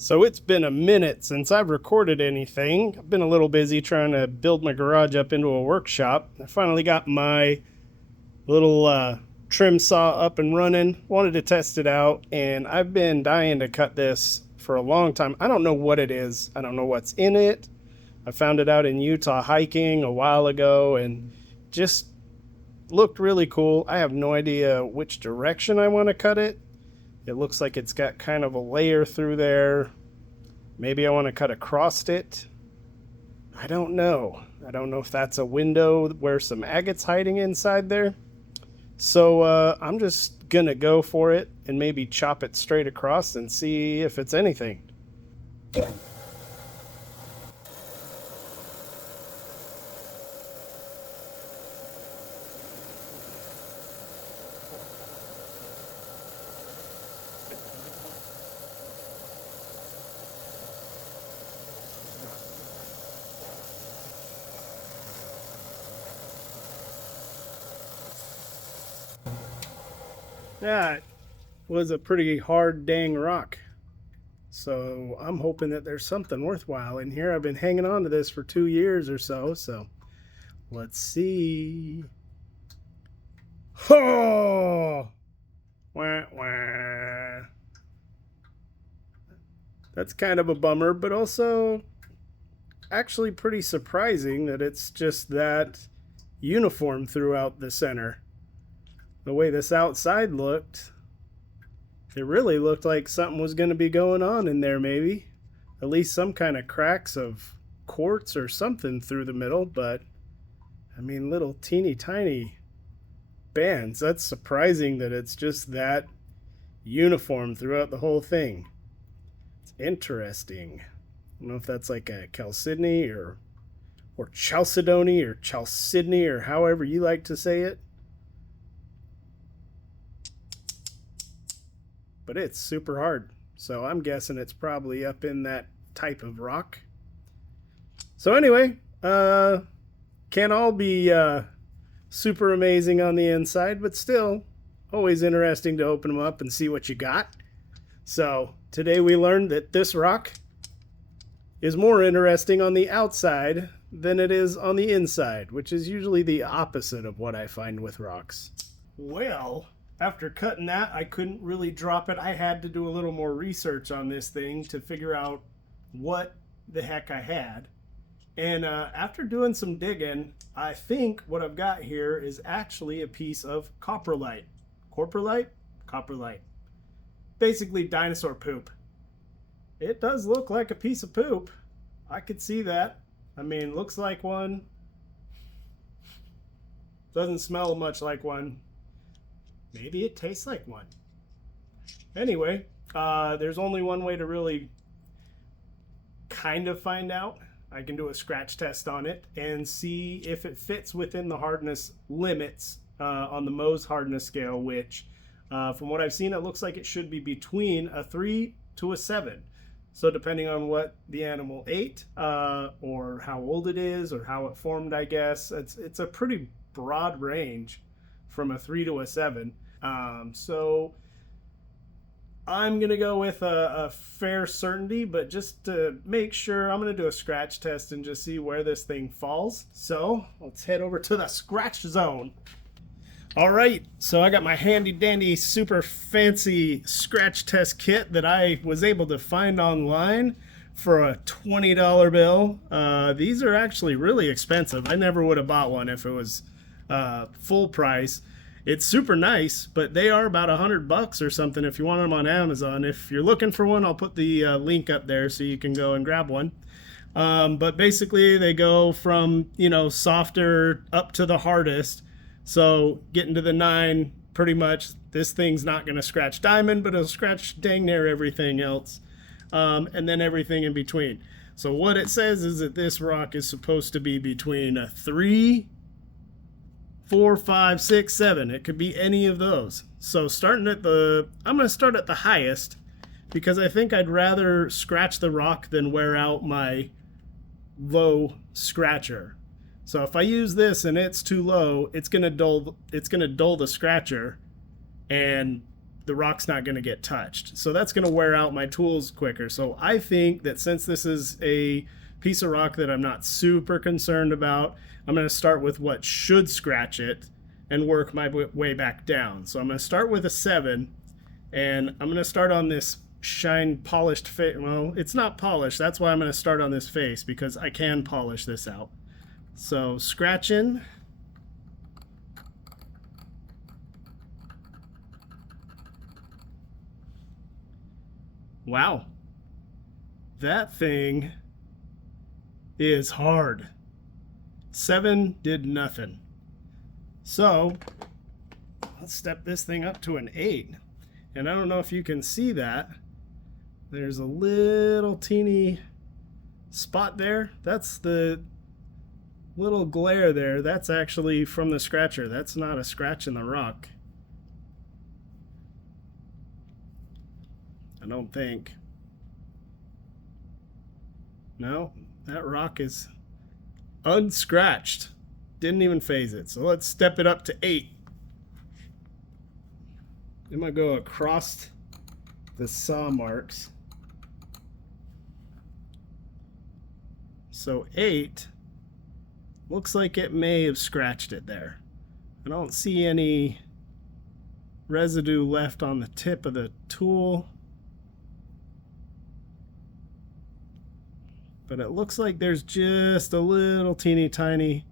So it's been a minute since I've recorded anything. I've been a little busy trying to build my garage up into a workshop. I finally got my little trim saw up and running. Wanted to test it out, and I've been dying to cut this for a long time. I don't know what it is. I don't know what's in it. I found it out in Utah hiking a while ago and just looked really cool. I have no idea which direction I want to cut it. It looks like it's got kind of a layer through there. Maybe I want to cut across it. I don't know. I don't know if that's a window where some agate's hiding inside there. So I'm just going to go for it and maybe chop it straight across and see if it's anything. That was a pretty hard dang rock. So I'm hoping that there's something worthwhile in here. I've been hanging on to this for 2 years or so. So let's see. Oh! Wah, wah. That's kind of a bummer, but also actually pretty surprising that it's just that uniform throughout the center. The way this outside looked, it really looked like something was going to be going on in there, maybe. At least some kind of cracks of quartz or something through the middle, but I mean, little teeny tiny bands. That's surprising that it's just that uniform throughout the whole thing. It's interesting. I don't know if that's like a chalcedony or chalcedony or chalcedony or however you like to say it. But it's super hard. So I'm guessing it's probably up in that type of rock. So anyway, can't all be super amazing on the inside, but still always interesting to open them up and see what you got. So today we learned that this rock is more interesting on the outside than it is on the inside, which is usually the opposite of what I find with rocks. Well, after cutting that, I couldn't really drop it. I had to do a little more research on this thing to figure out what the heck I had. And after doing some digging, I think what I've got here is actually a piece of coprolite. Coprolite? Coprolite. Basically dinosaur poop. It does look like a piece of poop. I could see that. I mean, looks like one. Doesn't smell much like one. Maybe it tastes like one. Anyway, there's only one way to really kind of find out. I can do a scratch test on it and see if it fits within the hardness limits on the Mohs hardness scale, which from what I've seen, it looks like it should be between a 3 to a 7. So depending on what the animal ate or how old it is or how it formed, I guess, it's a pretty broad range from a 3 to a 7. So I'm going to go with a fair certainty, but just to make sure, I'm going to do a scratch test and just see where this thing falls. So let's head over to the scratch zone. All right, so I got my handy dandy super fancy scratch test kit that I was able to find online for a $20 bill. These are actually really expensive. I never would have bought one if it was full price. It's super nice, but they are about $100 or something if you want them on Amazon. If you're looking for one, I'll put the link up there so you can go and grab one. But basically they go from, softer up to the hardest. So getting to the 9, pretty much this thing's not going to scratch diamond, but it'll scratch dang near everything else. And then everything in between. So what it says is that this rock is supposed to be between a 3, 4, 5, 6, 7. It could be any of those. So I'm going to start at the highest because I think I'd rather scratch the rock than wear out my low scratcher. So if I use this and it's too low, it's going to dull the scratcher, and the rock's not going to get touched. So that's going to wear out my tools quicker. So I think that since this is a piece of rock that I'm not super concerned about, I'm going to start with what should scratch it and work my way back down. So I'm going to start with a 7, and I'm going to start on this shine polished face. Well, it's not polished. That's why I'm going to start on this face, because I can polish this out. So scratching. Wow, that thing is hard. 7 did nothing. So let's step this thing up to an 8. And I don't know if you can see that. There's a little teeny spot there. That's the little glare there. That's actually from the scratcher. That's not a scratch in the rock. I don't think. No, that rock is unscratched. Didn't even phase it. So let's step it up to 8. I'm going to go across the saw marks. So 8 looks like it may have scratched it there. I don't see any residue left on the tip of the tool. But it looks like there's just a little teeny tiny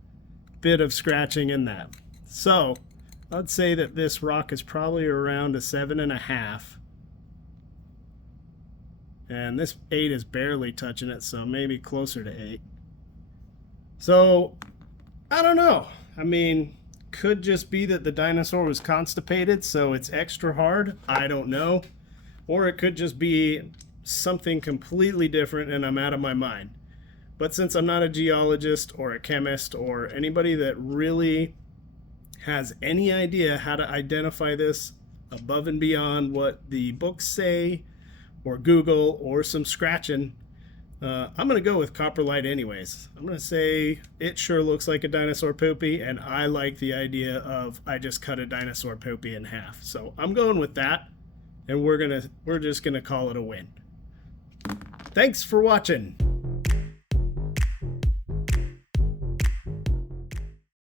bit of scratching in that. So I'd say that this rock is probably around a 7.5. And this 8 is barely touching it, so maybe closer to 8. So I don't know. I mean, could just be that the dinosaur was constipated, so it's extra hard. I don't know. Or it could just be something completely different and I'm out of my mind. But since I'm not a geologist or a chemist or anybody that really has any idea how to identify this above and beyond what the books say or Google or some scratching, I'm going to go with Coprolite anyways. I'm going to say it sure looks like a dinosaur poopy, and I like the idea of I just cut a dinosaur poopy in half. So I'm going with that, and we're just going to call it a win. Thanks for watching.